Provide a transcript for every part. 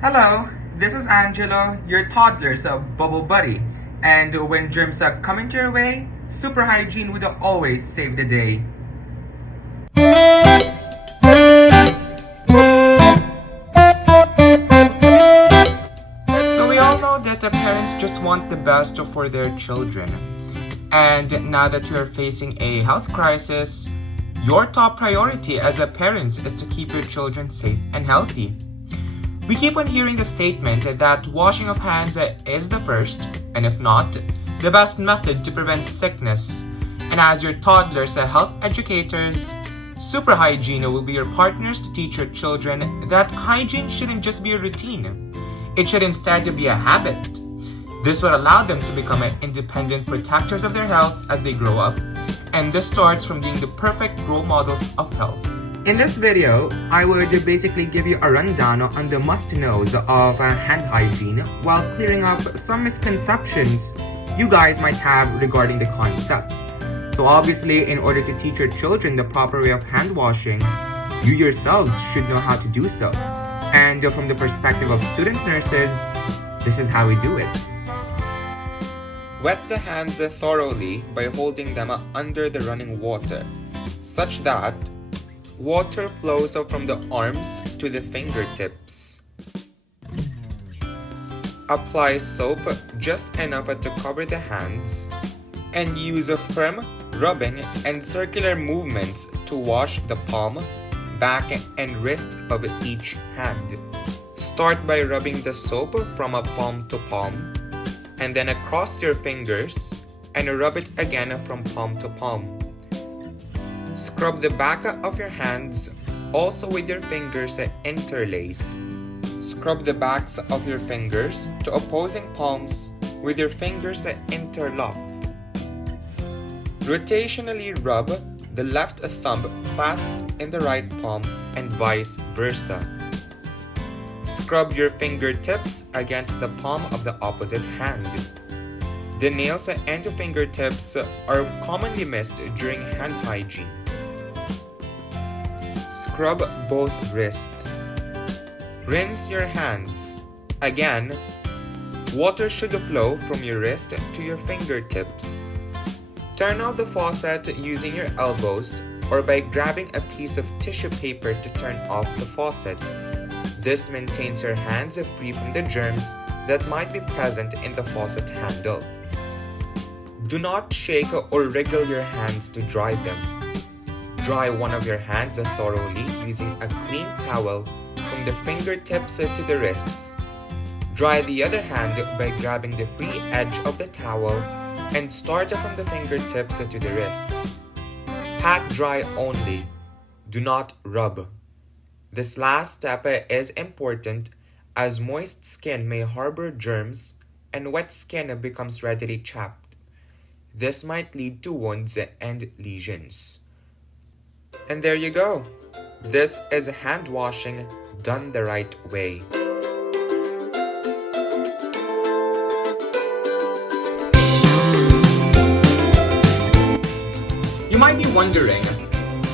Hello, this is Angelo, your toddler's bubble buddy. And when germs are coming to your way, super hygiene would always save the day. So we all know that the parents just want the best for their children. And now that you are facing a health crisis, your top priority as a parent is to keep your children safe and healthy. We keep on hearing the statement that washing of hands is the first, and if not, the best method to prevent sickness. And as your toddlers health educators, Super Hygiene will be your partners to teach your children that hygiene shouldn't just be a routine. It should instead be a habit. This would allow them to become independent protectors of their health as they grow up, and this starts from being the perfect role models of health. In this video, I would basically give you a rundown on the must-knows of hand hygiene while clearing up some misconceptions you guys might have regarding the concept. So obviously, in order to teach your children the proper way of hand washing, you yourselves should know how to do so. And from the perspective of student nurses, this is how we do it. Wet the hands thoroughly by holding them under the running water, such that water flows from the arms to the fingertips. Apply soap just enough to cover the hands, and use a firm rubbing and circular movements to wash the palm, back, and wrist of each hand. Start by rubbing the soap from a palm to palm, and then across your fingers, and rub it again from palm to palm. Scrub the back of your hands also with your fingers interlaced. Scrub the backs of your fingers to opposing palms with your fingers interlocked. Rotationally rub the left thumb clasped in the right palm and vice versa. Scrub your fingertips against the palm of the opposite hand. The nails and fingertips are commonly missed during hand hygiene. Scrub both wrists. Rinse your hands. Again, water should flow from your wrist to your fingertips. Turn off the faucet using your elbows or by grabbing a piece of tissue paper to turn off the faucet. This maintains your hands free from the germs that might be present in the faucet handle. Do not shake or wriggle your hands to dry them. Dry one of your hands thoroughly using a clean towel from the fingertips to the wrists. Dry the other hand by grabbing the free edge of the towel and start from the fingertips to the wrists. Pat dry only. Do not rub. This last step is important as moist skin may harbor germs and wet skin becomes readily chapped. This might lead to wounds and lesions. And there you go. This is hand washing done the right way. You might be wondering,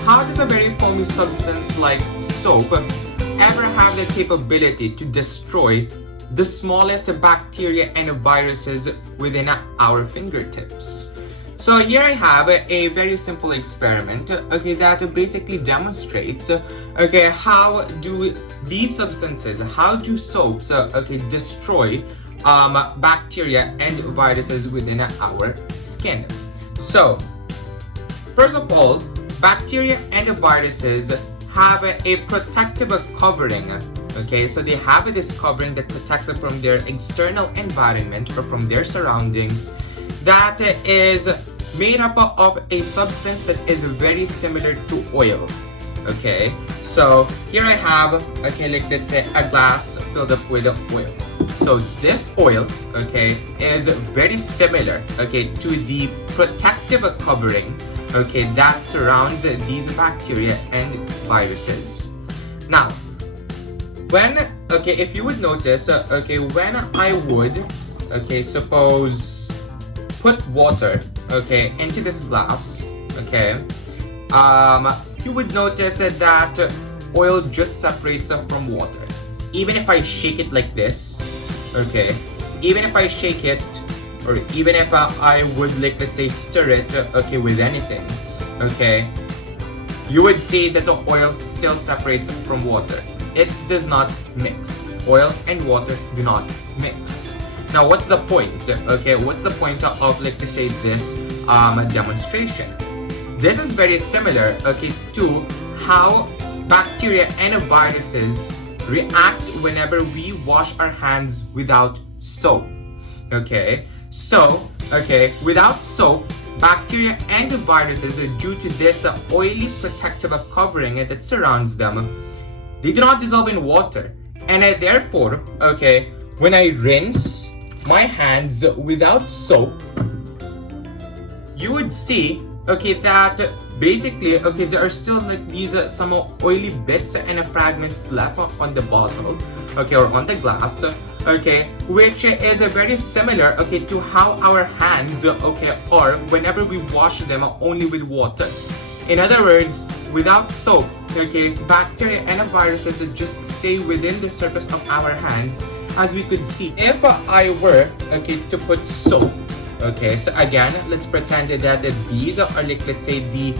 how does a very foamy substance like soap ever have the capability to destroy the smallest bacteria and viruses within our fingertips? So here I have a very simple experiment, that basically demonstrates, how do these substances, how do soaps, destroy bacteria and viruses within our skin. So, first of all, bacteria and viruses have a protective covering. So they have this covering that protects them from their external environment or from their surroundings that is made up of a substance that is very similar to oil. So here I have, let's say a glass filled up with oil. So this oil, is very similar, to the protective covering, that surrounds these bacteria and viruses. Now, when, if you would notice, when I would, suppose put water, into this glass, you would notice that oil just separates from water. even if I shake it like this, okay, even if I shake it, or even if I would, like, let's say, stir it, okay, with anything, okay, you would see that the oil still separates from water. It does not mix. Oil and water do not mix. Now, what's the point? Okay, what's the point of, like, let's say, this demonstration? This is very similar, okay, to how bacteria and viruses react whenever we wash our hands without soap. Okay, so, okay, without soap, bacteria and viruses, due to this oily protective covering that surrounds them, they do not dissolve in water. And therefore, okay, when I rinse my hands without soap, you would see, okay, that basically, okay, there are still, like, these some oily bits and fragments left on the bottle, okay, or on the glass, okay, which is very similar, okay, to how our hands, okay, are whenever we wash them only with water. In other words, without soap, okay, bacteria and viruses just stay within the surface of our hands, as we could see. If I were, okay, to put soap, okay, so again, let's pretend that these are, like, let's say, the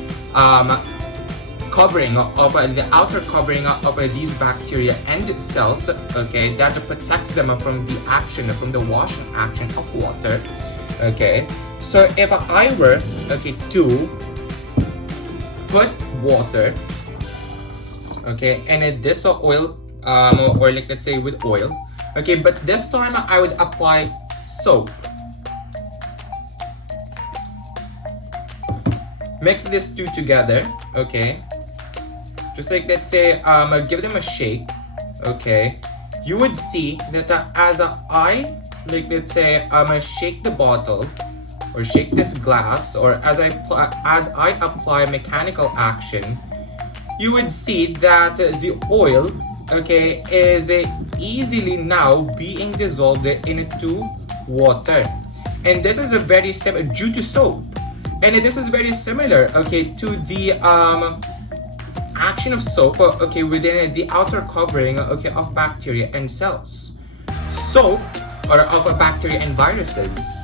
covering of the outer covering of these bacteria and cells, okay, that protects them from the action, from the washing action of water, okay. So if I were, okay, to put water, okay, and this oil, or, like, let's say, with oil, okay, but this time I would apply soap. Mix these two together, okay, just like, let's say, give them a shake, okay. You would see that as I, like, let's say, shake the bottle or shake this glass, or as I apply mechanical action, you would see that the oil, okay, is easily now being dissolved into water. And this is a very similar, due to soap. And this is very similar, okay, to the action of soap, okay, within the outer covering, okay, of bacteria and cells. Soap, or of bacteria and viruses.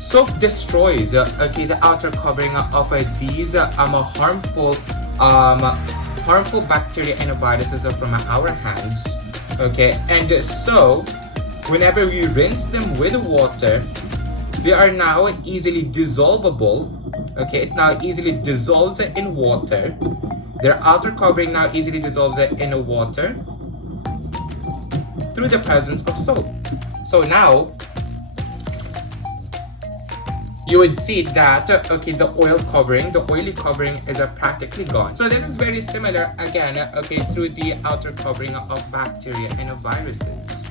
Soap destroys, okay, the outer covering of these harmful bacteria and viruses from our hands, okay. And so, whenever we rinse them with water, they are now easily dissolvable. Okay, it now easily dissolves in water. Their outer covering now easily dissolves in water through the presence of soap. So now, you would see that, okay, the oily covering is practically gone. So this is very similar, again, okay, through the outer covering of bacteria and viruses.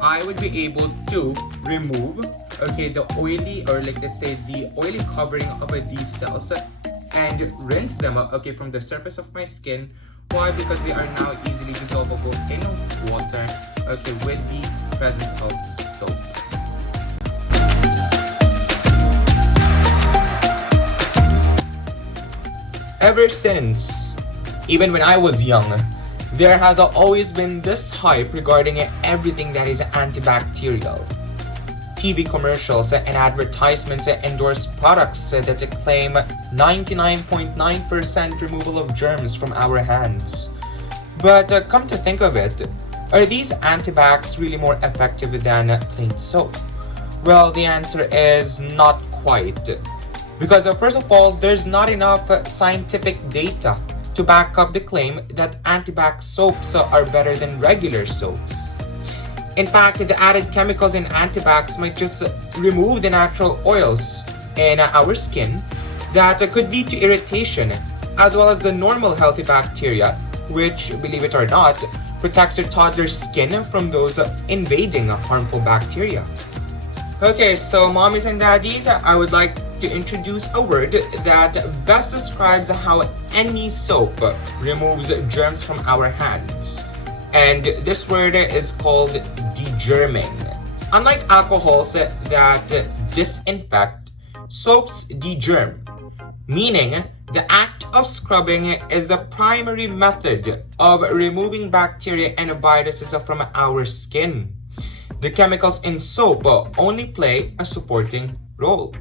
I would be able to remove, okay, the oily, or, like, let's say, the oily covering of these cells and rinse them, okay, from the surface of my skin. Why? Because they are now easily dissolvable in water, okay, with the presence of soap. Ever since, even when I was young, there has always been this hype regarding everything that is antibacterial. TV commercials and advertisements endorse products that claim 99.9% removal of germs from our hands. But come to think of it, are these antibacs really more effective than plain soap? Well, the answer is not quite. Because first of all, there's not enough scientific data to back up the claim that antibac soaps are better than regular soaps. In fact, the added chemicals in antibacs might just remove the natural oils in our skin that could lead to irritation, as well as the normal healthy bacteria, which, believe it or not, protects your toddler's skin from those invading harmful bacteria. Okay, so mommies and daddies, I would like to introduce a word that best describes how any soap removes germs from our hands. And this word is called degerming. Unlike alcohols that disinfect, soaps degerm, meaning The act of scrubbing is the primary method of removing bacteria and viruses from our skin. The chemicals in soap only play a supporting role.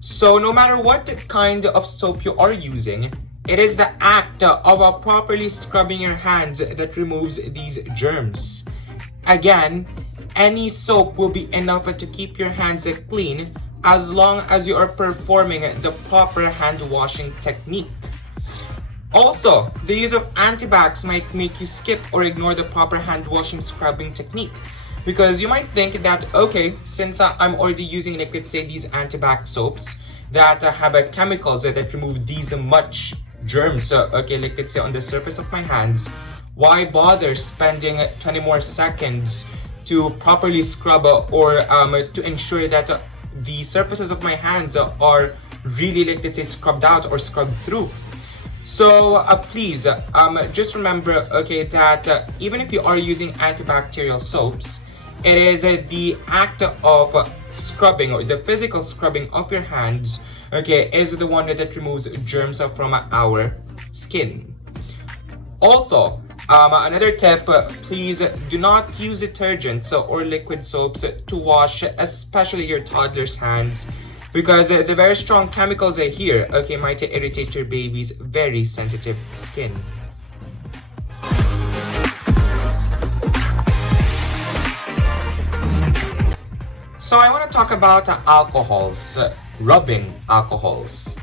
So no matter what kind of soap you are using, it is the act of properly scrubbing your hands that removes these germs. Again, any soap will be enough to keep your hands clean as long as you are performing the proper hand washing technique. Also, the use of antibacs might make you skip or ignore the proper hand washing scrubbing technique. Because you might think that, okay, since I'm already using, like, let's say, these antibac soaps that have chemicals that remove these much germs, okay, like, let's say, on the surface of my hands, why bother spending 20 more seconds to properly scrub or to ensure that the surfaces of my hands are really, like, let's say, scrubbed out or scrubbed through? So please just remember, okay, that even if you are using antibacterial soaps, it is the act of scrubbing or the physical scrubbing of your hands, okay, is the one that removes germs from our skin. Also, another tip, please do not use detergents or liquid soaps to wash, especially your toddler's hands, because the very strong chemicals here, okay, might irritate your baby's very sensitive skin. So I want to talk about alcohols, rubbing alcohols.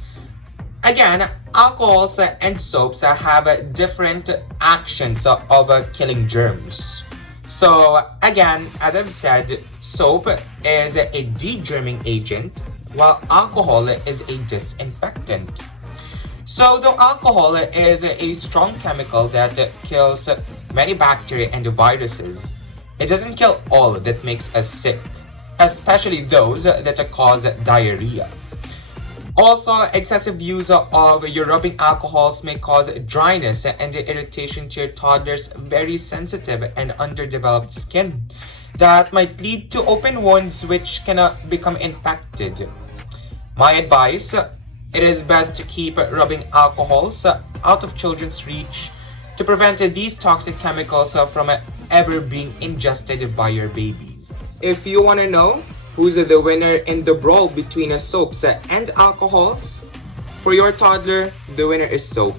Again, alcohols and soaps have different actions of killing germs. So again, as I've said, soap is a de-germing agent, while alcohol is a disinfectant. So though alcohol is a strong chemical that kills many bacteria and viruses, it doesn't kill all that makes us sick, especially those that cause diarrhea. Also, excessive use of your rubbing alcohols may cause dryness and irritation to your toddler's very sensitive and underdeveloped skin that might lead to open wounds which can become infected. My advice, it is best to keep rubbing alcohols out of children's reach to prevent these toxic chemicals from ever being ingested by your babies. If you want to know who's the winner in the brawl between soaps and alcohols, for your toddler, the winner is soap.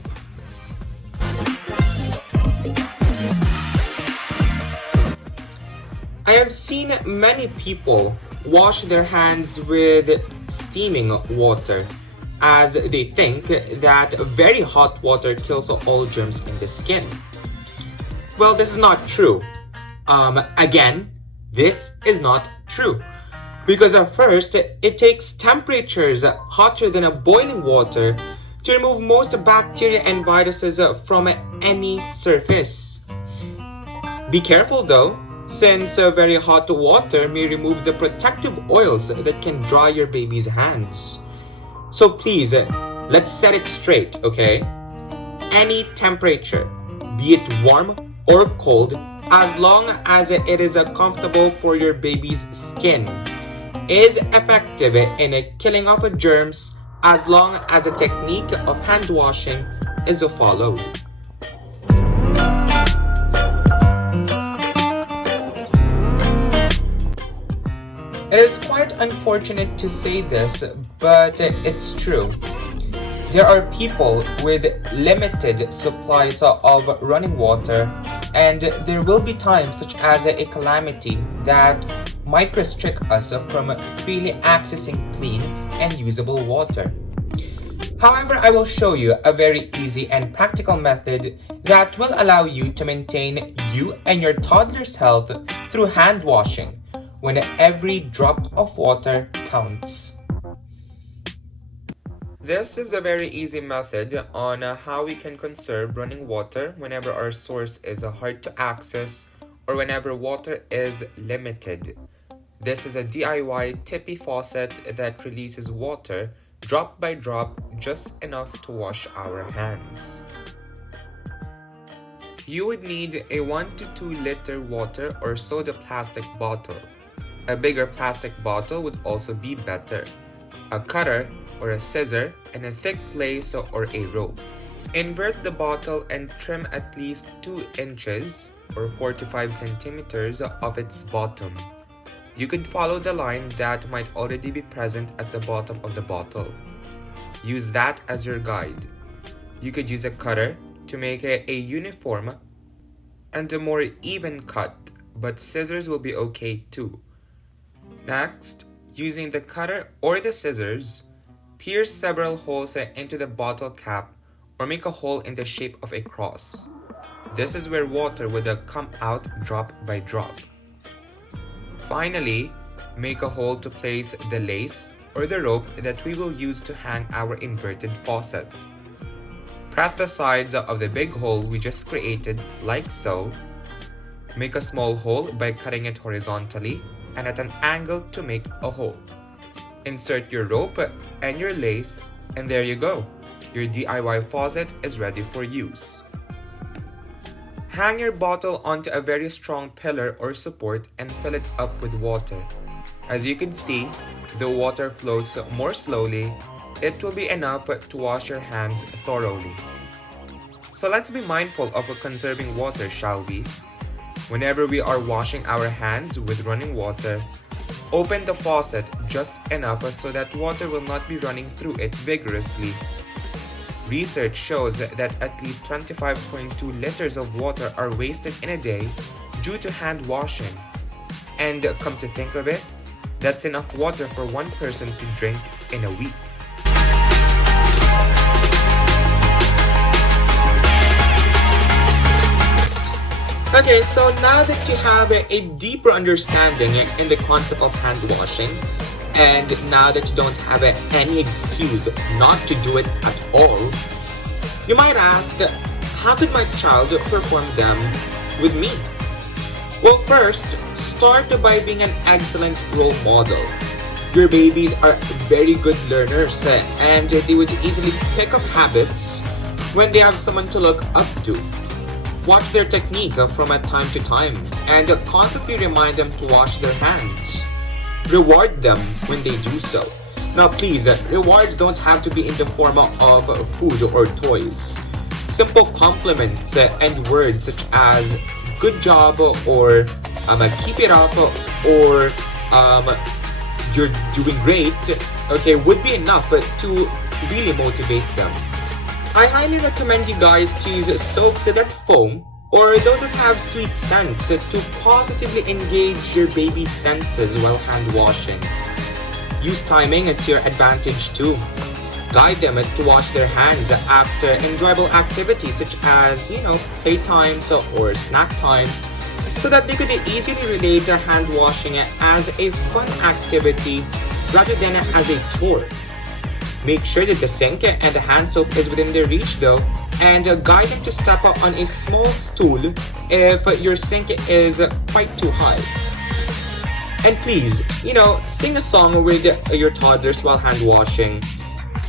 I have seen many people wash their hands with steaming water, as they think that very hot water kills all germs in the skin. Well, this is not true. Again, this is not true. Because at first, it takes temperatures hotter than boiling water to remove most bacteria and viruses from any surface. Be careful though, since very hot water may remove the protective oils that can dry your baby's hands. So please, let's set it straight, okay? Any temperature, be it warm or cold, as long as it is comfortable for your baby's skin, is effective in killing off germs as long as the technique of hand washing is followed. It is quite unfortunate to say this, but it's true. There are people with limited supplies of running water, and there will be times such as a calamity that might restrict us from freely accessing clean and usable water. However, I will show you a very easy and practical method that will allow you to maintain you and your toddler's health through hand washing, when every drop of water counts. This is a very easy method on how we can conserve running water whenever our source is hard to access or whenever water is limited. This is a DIY tippy faucet that releases water drop by drop, just enough to wash our hands. You would need a 1 to 2 liter water or soda plastic bottle. A bigger plastic bottle would also be better. a cutter or a scissor, and a thick lace or a rope. Invert the bottle and trim at least 2 inches or 4 to 5 centimeters of its bottom. You could follow the line that might already be present at the bottom of the bottle. Use that as your guide. You could use a cutter to make a uniform and a more even cut, but scissors will be okay too. Next, using the cutter or the scissors, pierce several holes into the bottle cap or make a hole in the shape of a cross. This is where water would come out drop by drop. Finally, make a hole to place the lace or the rope that we will use to hang our inverted faucet. Press the sides of the big hole we just created like so. Make a small hole by cutting it horizontally and at an angle to make a hole. Insert your rope and your lace, and there you go. Your DIY faucet is ready for use. Hang your bottle onto a very strong pillar or support and fill it up with water. As you can see, the water flows more slowly. It will be enough to wash your hands thoroughly. So let's be mindful of conserving water, shall we? Whenever we are washing our hands with running water, open the faucet just enough so that water will not be running through it vigorously. Research shows that at least 25.2 liters of water are wasted in a day due to hand washing. And come to think of it, that's enough water for one person to drink in a week. Okay, so now that you have a deeper understanding in the concept of hand washing, and now that you don't have any excuse not to do it at all, you might ask, how could my child perform them with me? Well, first, start by being an excellent role model. Your babies are very good learners and they would easily pick up habits when they have someone to look up to. Watch their technique from time to time and constantly remind them to wash their hands. Reward them when they do so. Now please, rewards don't have to be in the form of food or toys. Simple compliments and words such as good job or keep it up or you're doing great, okay, would be enough to really motivate them. I highly recommend you guys to use soaps that foam or those that have sweet scents to positively engage your baby's senses while hand washing. Use timing to your advantage too. Guide them to wash their hands after enjoyable activities such as, playtimes or snack times, so that they could easily relate to hand washing as a fun activity rather than as a chore. Make sure that the sink and the hand soap is within their reach though, and guide them to step up on a small stool if your sink is quite too high. And please, sing a song with your toddlers while hand washing.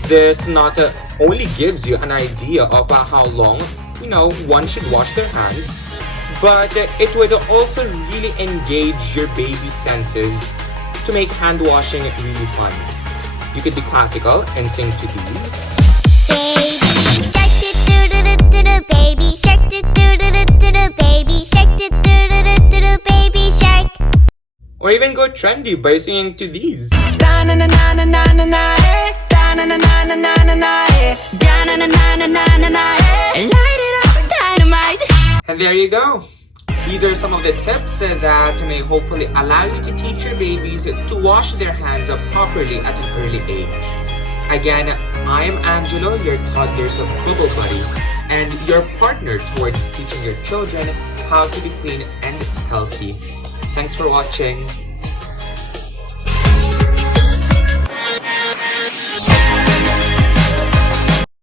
This not only gives you an idea of how long, one should wash their hands, but it would also really engage your baby's senses to make hand washing really fun. You could be classical and sing to these. Baby shark do-do-do-do-do, baby shark do-do-do-do-do, baby shark do-do-do-do-do, baby shark. Or even go trendy by singing to these. Light it up, dynamite. And there you go. These are some of the tips that may hopefully allow you to teach your babies to wash their hands properly at an early age. Again, I am Angelo, your toddler's bubble buddy, and your partner towards teaching your children how to be clean and healthy. Thanks for watching.